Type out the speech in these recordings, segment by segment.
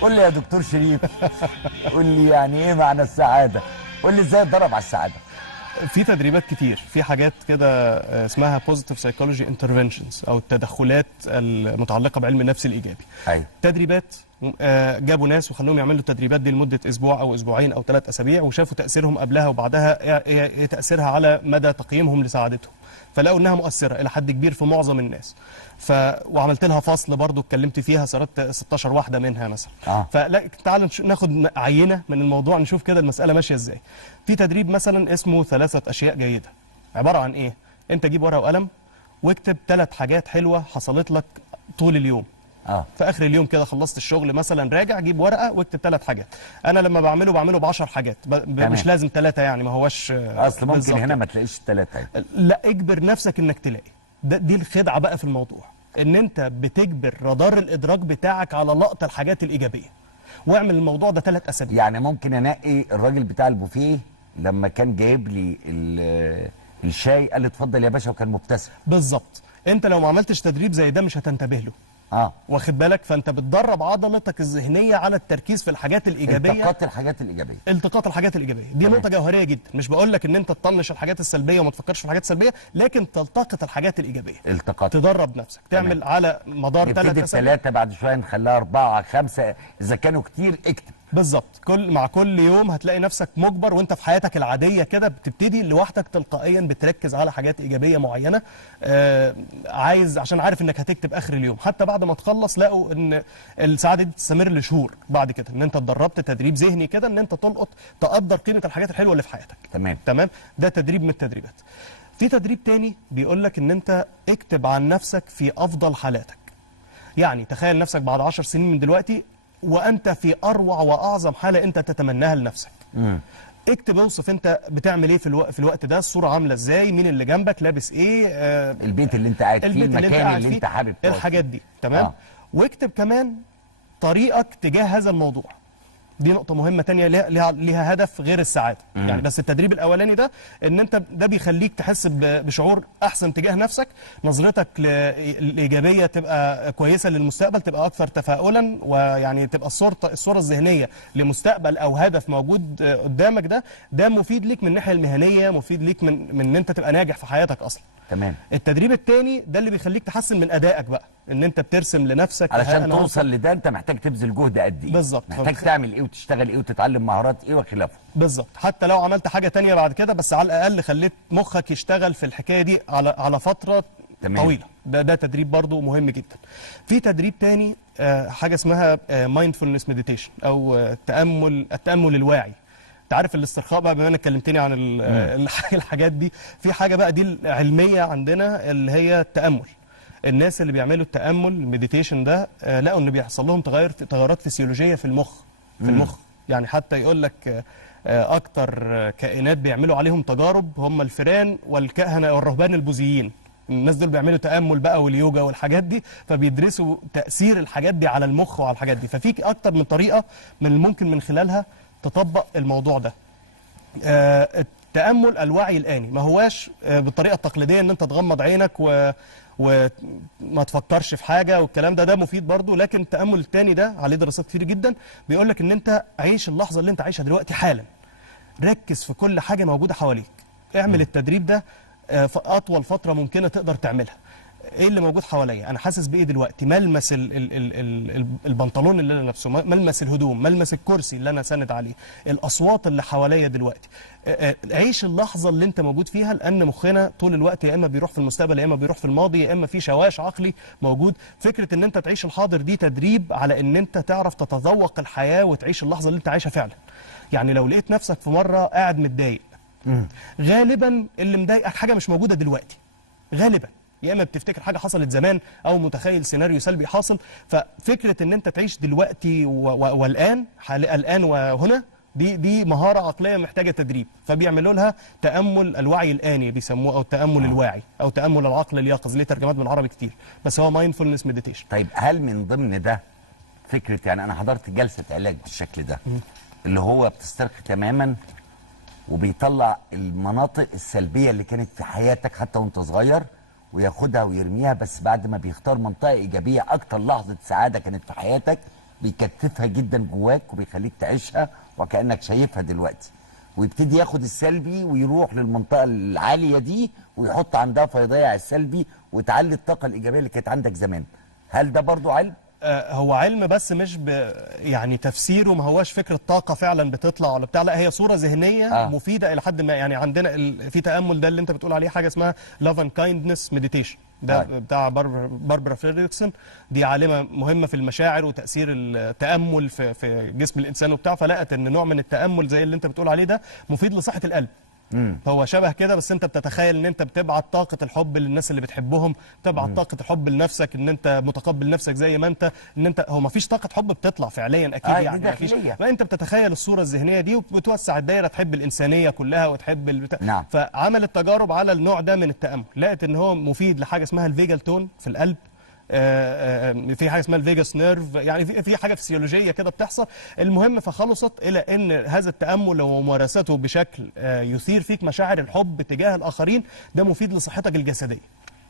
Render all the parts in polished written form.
قول لي يا دكتور شريف، قول لي يعني ايه معنى السعاده؟ قول لي ازاي اتدرب على السعاده؟ في تدريبات كتير، في حاجات كده اسمها بوزيتيف سايكولوجي انترفنشنز او التدخلات المتعلقه بعلم النفس الايجابي. ايوه. تدريبات جابوا ناس وخلوهم يعملوا التدريبات دي لمده اسبوع او اسبوعين او 3 اسابيع، وشافوا تاثيرهم قبلها وبعدها ايه تاثيرها على مدى تقييمهم لسعادتهم، فلقوا انها مؤثره الى حد كبير في معظم الناس. وعملت لها فصل برضو اتكلمت فيها، سردت 16 واحده منها مثلا. فلا تعال ناخد عينه من الموضوع نشوف كده المساله ماشيه ازاي. في تدريب مثلا اسمه 3 أشياء جيده، عباره عن ايه؟ انت جيب ورقه وقلم واكتب 3 حاجات حلوه حصلت لك طول اليوم. في اخر اليوم كده خلصت الشغل مثلا راجع، جيب ورقه واكتب 3 حاجات. انا لما بعمله ب10 حاجات، مش لازم 3 يعني، ما هوش اصل ممكن هنا ما تلاقيش 3. لا، اجبر نفسك انك تلاقي. دي الخدعه بقى في الموضوع، ان انت بتجبر رادار الادراك بتاعك على لقط الحاجات الايجابيه، واعمل الموضوع ده 3 أسابيع. يعني ممكن انقي الراجل بتاع البوفيه لما كان جايب لي الشاي قال لي اتفضل يا باشا وكان مبتسم. بالظبط. انت لو ما عملتش تدريب زي ده مش هتنتبه له. واخد بالك؟ فانت بتدرب عضلتك الذهنيه على التركيز في الحاجات الايجابيه، التقاط الحاجات الايجابيه. التقاط الحاجات الايجابيه دي نقطه جوهريه جدا. مش بقول لك ان انت تطنش الحاجات السلبيه وما تفكرش في الحاجات السلبيه، لكن تلتقط الحاجات الايجابيه. التقاط. تدرب نفسك تعمل على مدار 3 أسابيع. 3 بعد شويه نخليها 4 5 اذا كانوا كتير اكتب. بالظبط. مع كل يوم هتلاقي نفسك مجبر وانت في حياتك العاديه كده بتبتدي لوحدك تلقائيا بتركز على حاجات ايجابيه معينه، عايز عشان عارف انك هتكتب اخر اليوم. حتى بعد ما تخلص لقوا ان السعاده دي تستمر لشهور بعد كده، ان انت اتدربت تدريب ذهني كده ان انت تقدر قيمه الحاجات الحلوه اللي في حياتك. تمام. ده تدريب من التدريبات. في تدريب تاني بيقول لك ان انت اكتب عن نفسك في افضل حالاتك. يعني تخيل نفسك بعد 10 سنين من دلوقتي وانت في اروع واعظم حاله انت تتمناها لنفسك. اكتب، اوصف انت بتعمل ايه في الوقت ده، الصوره عامله ازاي، مين اللي جنبك، لابس ايه، البيت اللي انت قاعد فيه، المكان اللي انت حابب تقعد فيه، الحاجات دي. تمام. واكتب كمان طريقك تجاه هذا الموضوع. دي نقطة مهمة تانية ليها هدف غير السعادة. يعني بس التدريب الأولاني ده إن أنت ده بيخليك تحس بشعور أحسن تجاه نفسك، نظرتك الإيجابية تبقى كويسة للمستقبل، تبقى أكثر تفاؤلا، ويعني تبقى الصورة الذهنية لمستقبل أو هدف موجود قدامك. ده مفيد ليك من الناحية المهنية، مفيد ليك من إن أنت تبقى ناجح في حياتك أصلا. تمام. التدريب الثاني ده اللي بيخليك تحسن من ادائك بقى، ان انت بترسم لنفسك علشان توصل لده انت محتاج تبذل جهد قد ايه. بالظبط. محتاج تعمل ايه وتشتغل ايه وتتعلم مهارات ايه وخلافه. بالظبط. حتى لو عملت حاجه ثانيه بعد كده، بس على الاقل خليت مخك يشتغل في الحكايه دي على فتره طويله. ده تدريب برضو مهم جدا. في تدريب ثاني حاجه اسمها مايندفولنس مديتيشن او التامل الواعي. انت عارف الاسترخاء بقى، بما انك كلمتني عن الحاجات دي، في حاجه بقى دي العلميه عندنا اللي هي التامل. الناس اللي بيعملوا التامل المديتيشن ده لقوا ان بيحصل لهم تغيرات فسيولوجيه في المخ. يعني حتى يقول لك اكتر كائنات بيعملوا عليهم تجارب هم الفئران والكهنه والرهبان البوذيين. الناس دول بيعملوا تامل بقى واليوجا والحاجات دي، فبيدرسوا تاثير الحاجات دي على المخ وعلى الحاجات دي. ففي اكتر من طريقه من ممكن من خلالها تطبق الموضوع ده. التأمل الوعي الآني ما هواش بالطريقة التقليدية ان انت تغمض عينك وما تفكرش في حاجة والكلام ده مفيد برضو، لكن التأمل التاني ده عليه دراسات كتير جدا بيقول لك ان انت عيش اللحظة اللي انت عايشها دلوقتي حالا، ركز في كل حاجة موجودة حواليك. اعمل التدريب ده في أطول فترة ممكنة تقدر تعملها. ايه اللي موجود حواليا؟ انا حاسس بايه دلوقتي؟ ملمس البنطلون اللي انا لابسه، ملمس الهدوم، ملمس الكرسي اللي انا ساند عليه، الاصوات اللي حواليا دلوقتي. عيش اللحظه اللي انت موجود فيها، لان مخنا طول الوقت يا اما بيروح في المستقبل يا اما بيروح في الماضي يا اما في شواش عقلي موجود. فكره ان انت تعيش الحاضر دي تدريب على ان انت تعرف تتذوق الحياه وتعيش اللحظه اللي انت عايشها فعلا. يعني لو لقيت نفسك في مره قاعد متضايق، غالبا اللي مضايقك حاجه مش موجوده دلوقتي غالبا، يا اما بتفتكر حاجه حصلت زمان او متخيل سيناريو سلبي حاصل. ففكره ان انت تعيش دلوقتي والان، الان وهنا، دي مهاره عقليه محتاجه تدريب. فبيعملوا لها تامل الوعي الاني بيسموه، او التامل الواعي، او تامل العقل اليقظ. ليه ترجمات بالعربي كتير، بس هو مايندفولنس مديتيشن. طيب هل من ضمن ده فكره، يعني انا حضرت جلسه علاج بالشكل ده اللي هو بتسترخي تماما وبيطلع المناطق السلبيه اللي كانت في حياتك حتى وانت صغير وياخدها ويرميها، بس بعد ما بيختار منطقه ايجابيه، اكتر لحظه سعاده كانت في حياتك بيكتفها جدا جواك وبيخليك تعيشها وكانك شايفها دلوقتي، ويبتدي ياخد السلبي ويروح للمنطقه العاليه دي ويحط عندها فيضيع السلبي وتعلي الطاقه الايجابيه اللي كانت عندك زمان. هل ده برضو علم؟ هو علم بس مش يعني تفسيره ما هواش فكرة طاقة فعلا بتطلع ولا بتاع، لا هي صورة ذهنية مفيدة إلى حد ما. يعني عندنا في تأمل ده اللي أنت بتقول عليه حاجة اسمها Love and Kindness Meditation، ده بتاع باربرا فريدريكسون، دي عالمة مهمة في المشاعر وتأثير التأمل في جسم الإنسان وبتاع، فلقت إن نوع من التأمل زي اللي أنت بتقول عليه ده مفيد لصحة القلب. هو شبه كده، بس انت بتتخيل ان انت بتبعت طاقه الحب للناس اللي بتحبهم، بتبعت طاقه الحب لنفسك، ان انت متقبل نفسك زي ما انت، ان انت هو ما فيش طاقه حب بتطلع فعليا اكيد يعني ما فيش، فانت بتتخيل الصوره الذهنيه دي وبتوسع الدايره، تحب الانسانيه كلها وتحب نعم. فعملت تجارب على النوع ده من التامل، لقت ان هو مفيد لحاجه اسمها الفيجال تون في القلب، في حاجه اسمها الفيجاس نيرف، يعني في حاجه فسيولوجيه كده بتحصل. المهم فخلصت الى ان هذا التامل وممارسته بشكل يثير فيك مشاعر الحب تجاه الاخرين، ده مفيد لصحتك الجسديه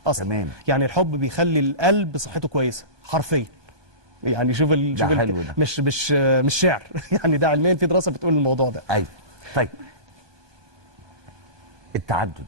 اصلا. تمام. يعني الحب بيخلي القلب صحته كويسه حرفيا. يعني شوف مش شعر يعني ده علميا في دراسه بتقول الموضوع ده. ايوه. طيب التعدد